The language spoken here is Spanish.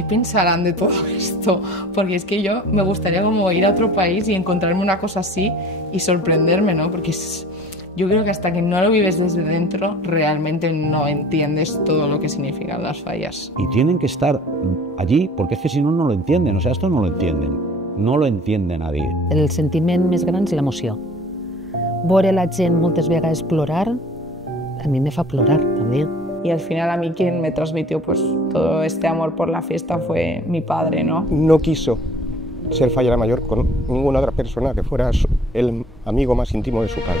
¿qué pensarán de todo esto? Porque es que yo me gustaría como ir a otro país y encontrarme una cosa así y sorprenderme, ¿no? Porque yo creo que hasta que no lo vives desde dentro, realmente no entiendes todo lo que significan las fallas. Y tienen que estar allí, porque es que si no, no lo entienden. O sea, esto no lo entienden. No lo entiende nadie. El sentiment més gran és l'emoció. Veure la gent moltes vegades plorar, a mi me fa plorar també. Y al final a mí quien me transmitió pues todo este amor por la fiesta fue mi padre, ¿no? No quiso ser fallera mayor con ninguna otra persona que fuera el amigo más íntimo de su padre.